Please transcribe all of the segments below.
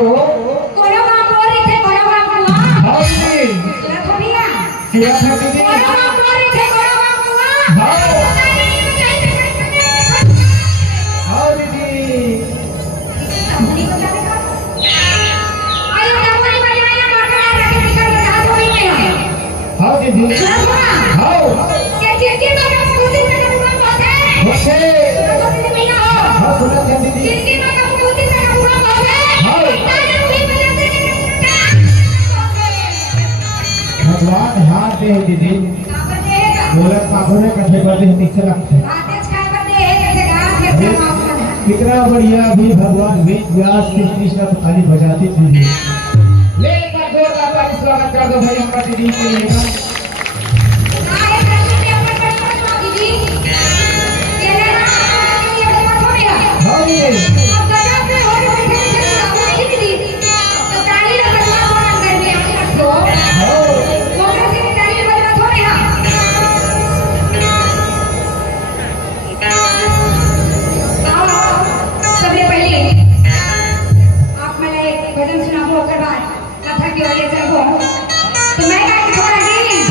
हो कोनो काम बोरी थे कोनो काम हुआ हाँ जी तेरा थोड़िया सिया था दीदी कोनो काम बोरी थे कोनो काम हुआ हाँ हाँ दीदी अबनी को क्या देखा अरे डबली बजाया माथा रखे निकल रहा थोड़ी में हाँ दीदी हाँ क्या चिट्ठी में हम खुदी से हुआ बात है ओके हाँ सुना क्या दीदी चिट्ठी में हम खुदी से हुआ बात है हाँ तारे उड़ी बजाते भगवान हाथ दे दीदी काबर देगा बोला साधु ने कथे कर दे नीचे रखते हाथ खाए दे कैसे गांव के माफ कितना बढ़िया भी भगवान वेद व्यास श्री कृष्ण तो खाली बजाते थे ले एक बार जोरदार ताली स्वागत कर दो भाई हमारा दीदी के लिए आए करने पे अपन बड़ी दीदी ये ले ना ये बात हो गया हाँ जी अब गजब में हो रही है दीदी तो गाड़ी लगा के फोन कर दिया तो हाँ मोटर से गाड़ी बजा थोड़ी है सबसे पहले आप मैं एक भजन सुनाऊं ओकर बाद कथा की वजह से हो तो मैं गाड़ी थोड़ा गी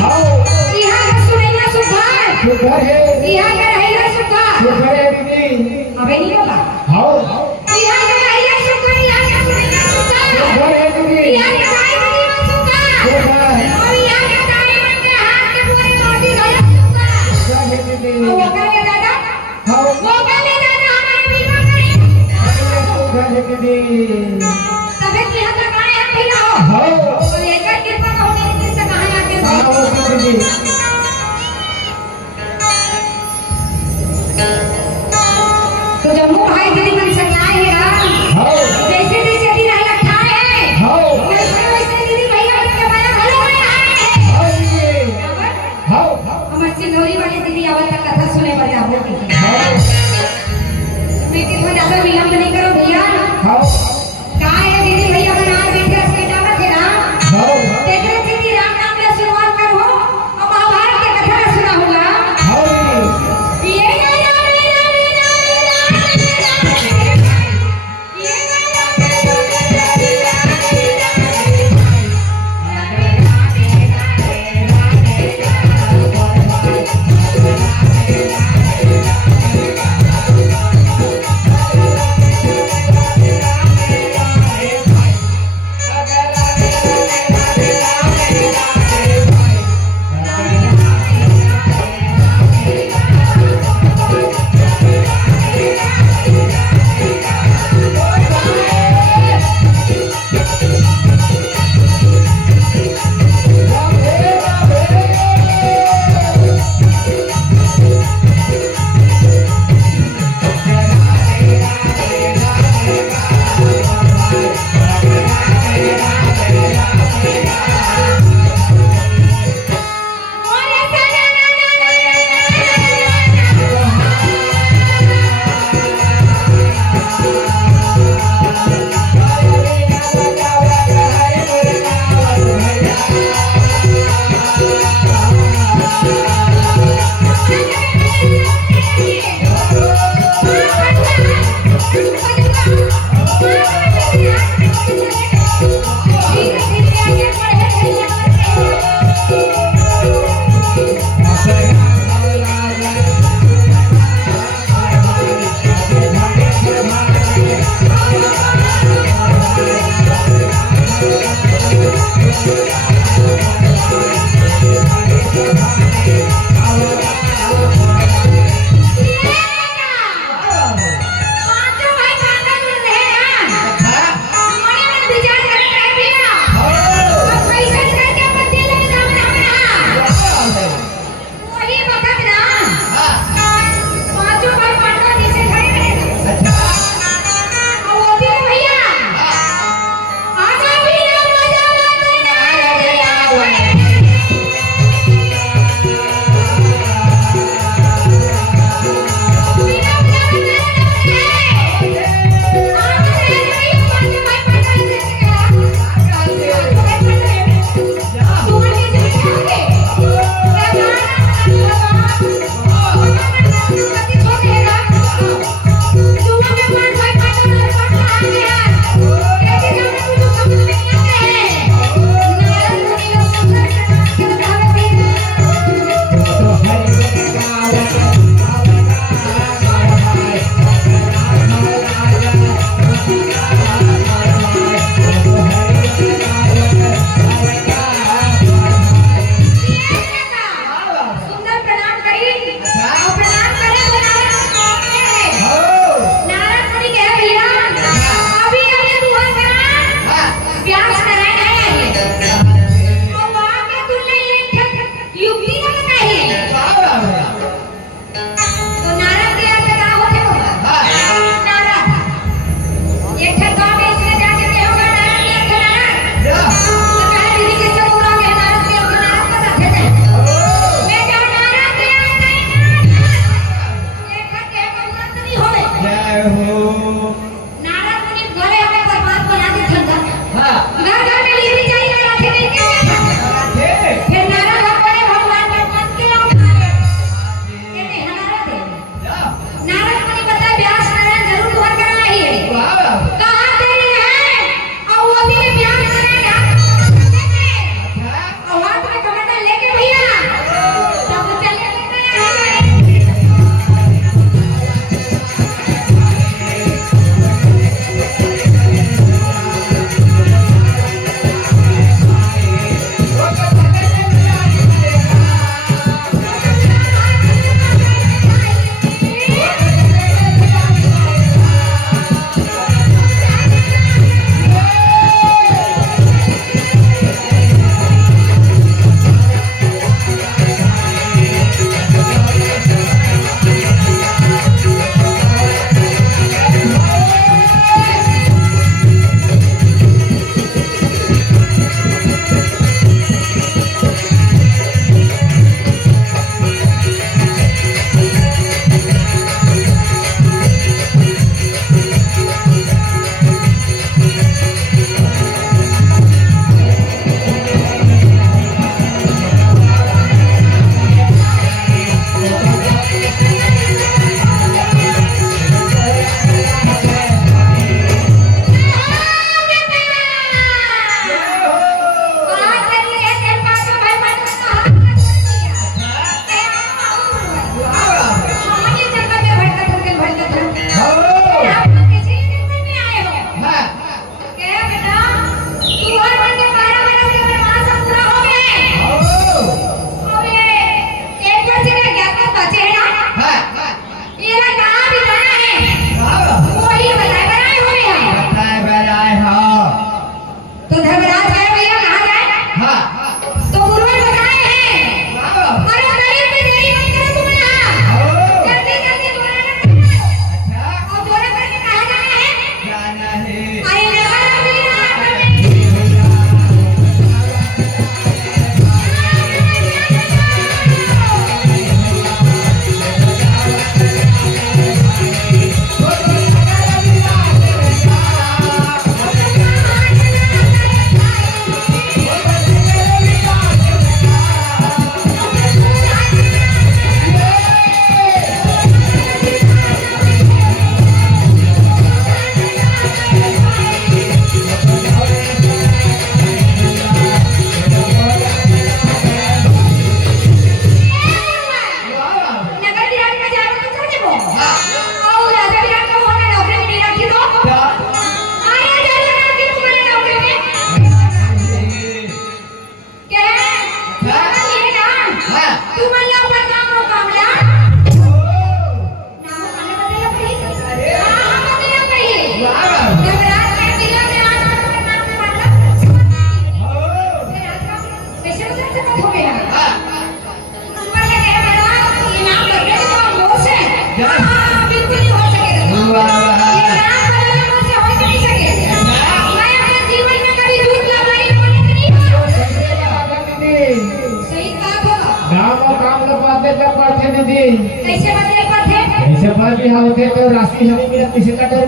काम का बातें जब पढ़ते दीदी कैसे बदले पर थे ऐसे पर भी होते तो राशि हमें मिला किसी का डर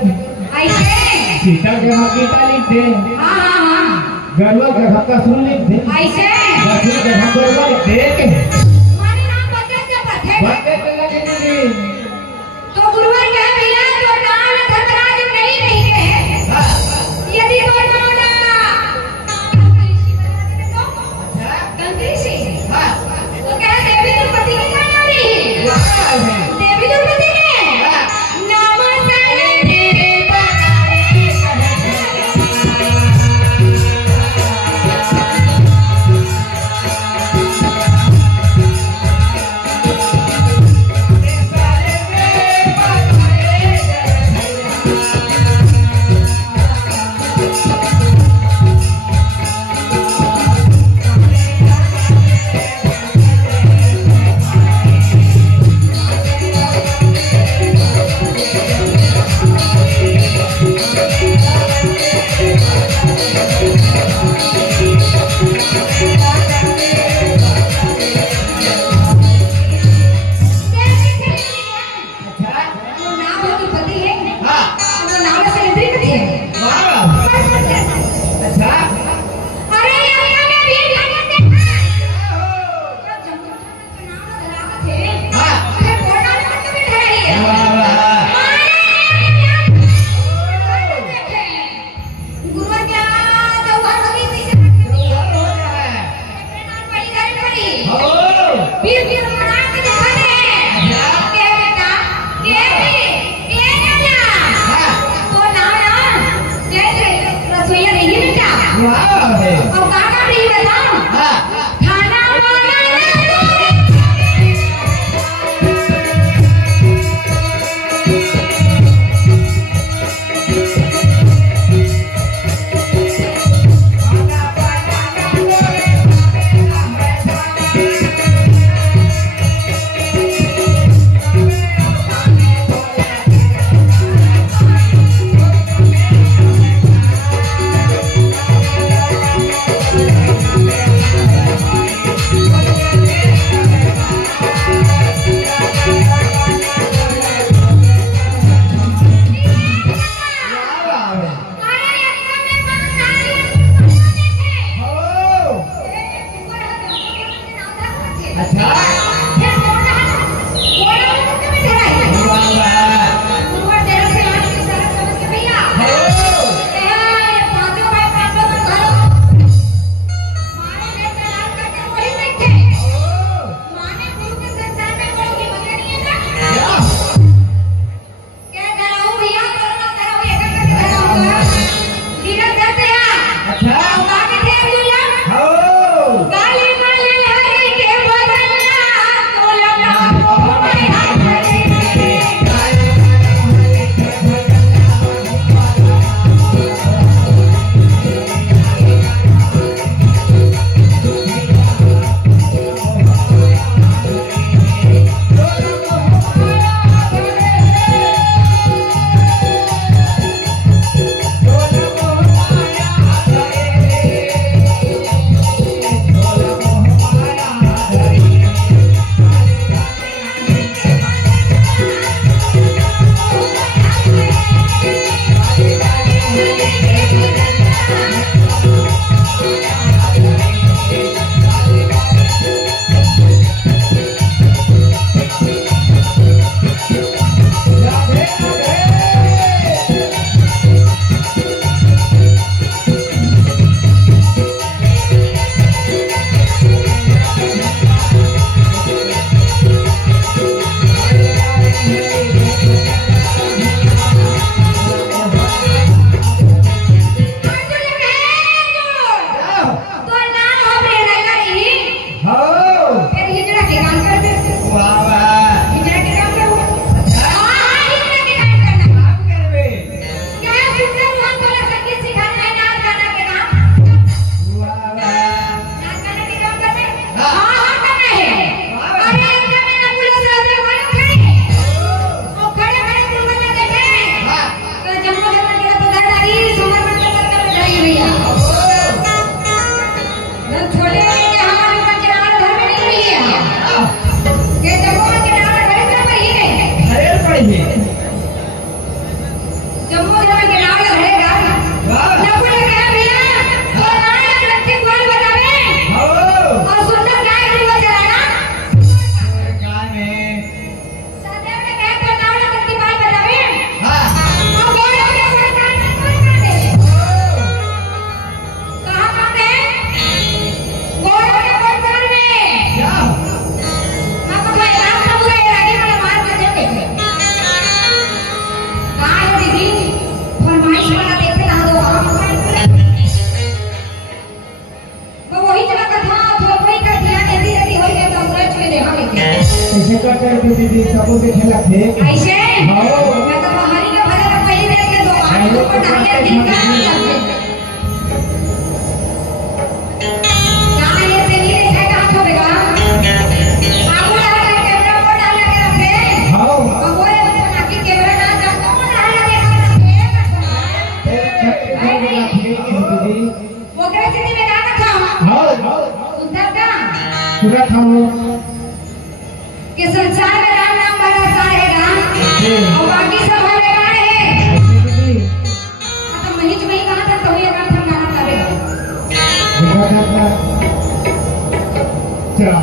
ऐसे सीता के हम गीता लिख दे हाँ हाँ हाँ गरवा ग्रह का सुन लिख दे ऐसे दक्षिण ग्रह गरवा लिख दे माने नाम बदले के पर थे बातें चला के दीदी तो गुरुवर कह भैया तो नाम धर्मराज नहीं नहीं के यदि तो नाम कंकरीसी तो क्या देवी द्रौपदी की क्या नाम है देवी द्रौपदी के नाम साले तेरे बनाए कैसे करते हैं तू दीदी सबको देखे लगते ऐसे हाँ। मैं तो बहारी के भले का पहले देख के दो आज तो डालिया दिन का कहां ये से नहीं देखा कहां होगा आपको लगा कैमरा को डाल के रखे हाँ अब वो बना के कैमरा ना जाता को डाल के रखे दीदी वो करे स्थिति में कहां रखा हाँ उधर का पूरा खाओ कि संसार में राम नाम बड़ा सार है राम और बाकी सब हरे गाने हैं तो मनीष भाई कहां तक तो ये गाना हम गाना गावे चलो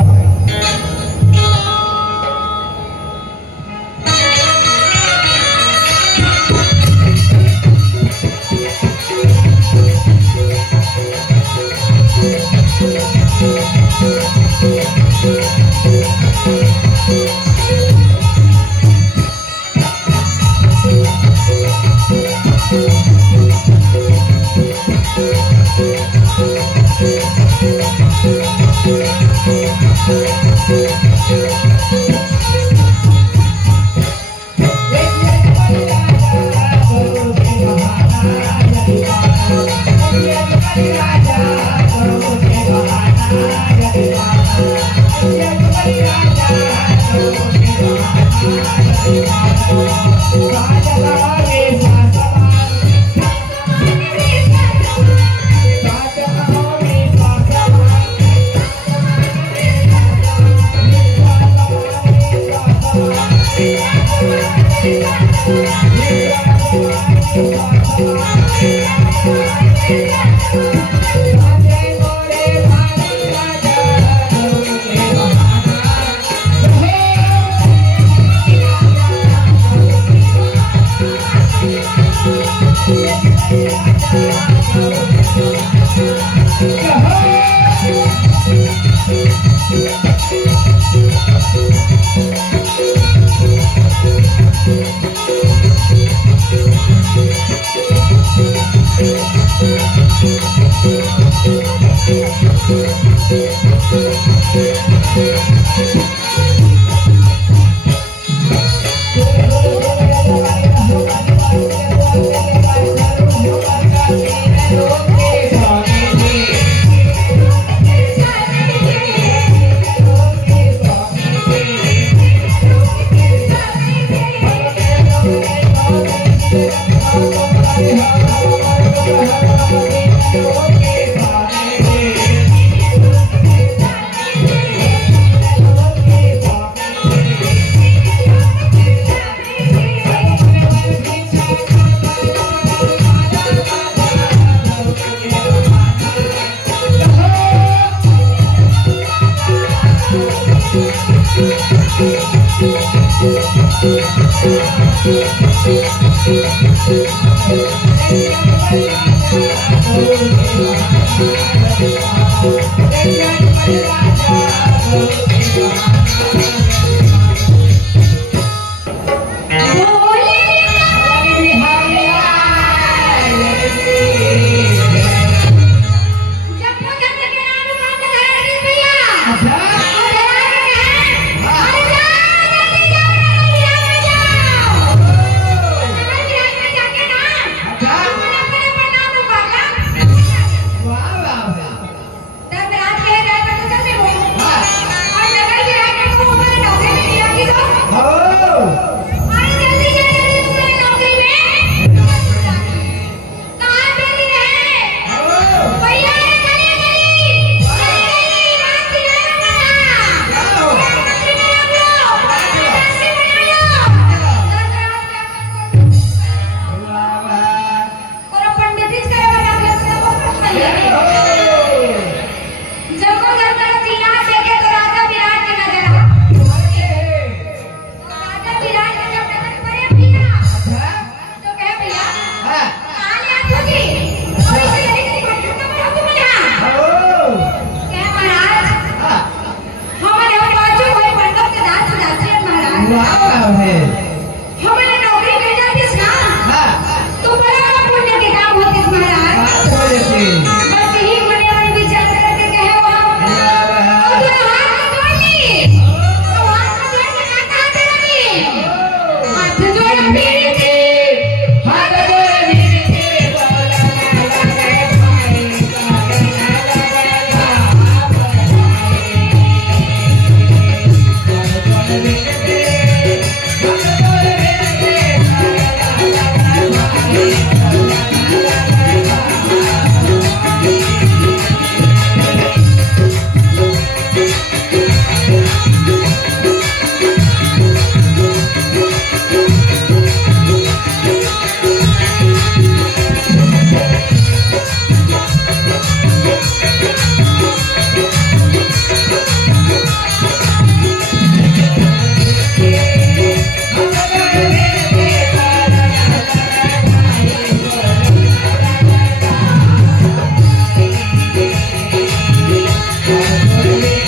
बोले